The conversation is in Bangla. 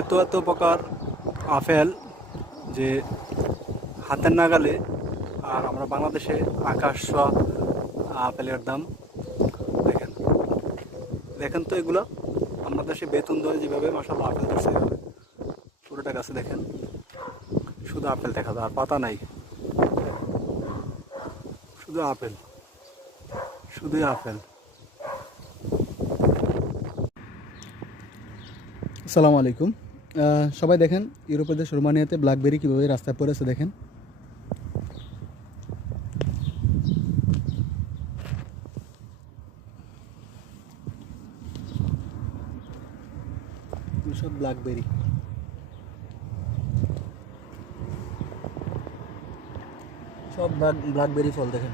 এত এত প্রকার আপেল যে হাতের নাগালে। আর আমরা বাংলাদেশে আকাশ ছোঁয়া আপেলের দাম। দেখেন দেখেন তো এগুলো আমাদের দেশে বেতন দেয় যেভাবে, মাশাআল্লাহ আপেল ধরছে এভাবে পুরোটা গাছে। দেখেন শুধু আপেল দেখা যায়, আর পাতা নাই, শুধু আপেল, শুধুই আপেল। আসসালামু আলাইকুম। সবাই দেখেন ইউরোপের দেশ রোমানিয়াতে ব্ল্যাকবেরি কীভাবে রাস্তায় পড়েছে। দেখেন সব ব্ল্যাকবেরি, সব ব্ল্যাকবেরি ফল দেখেন।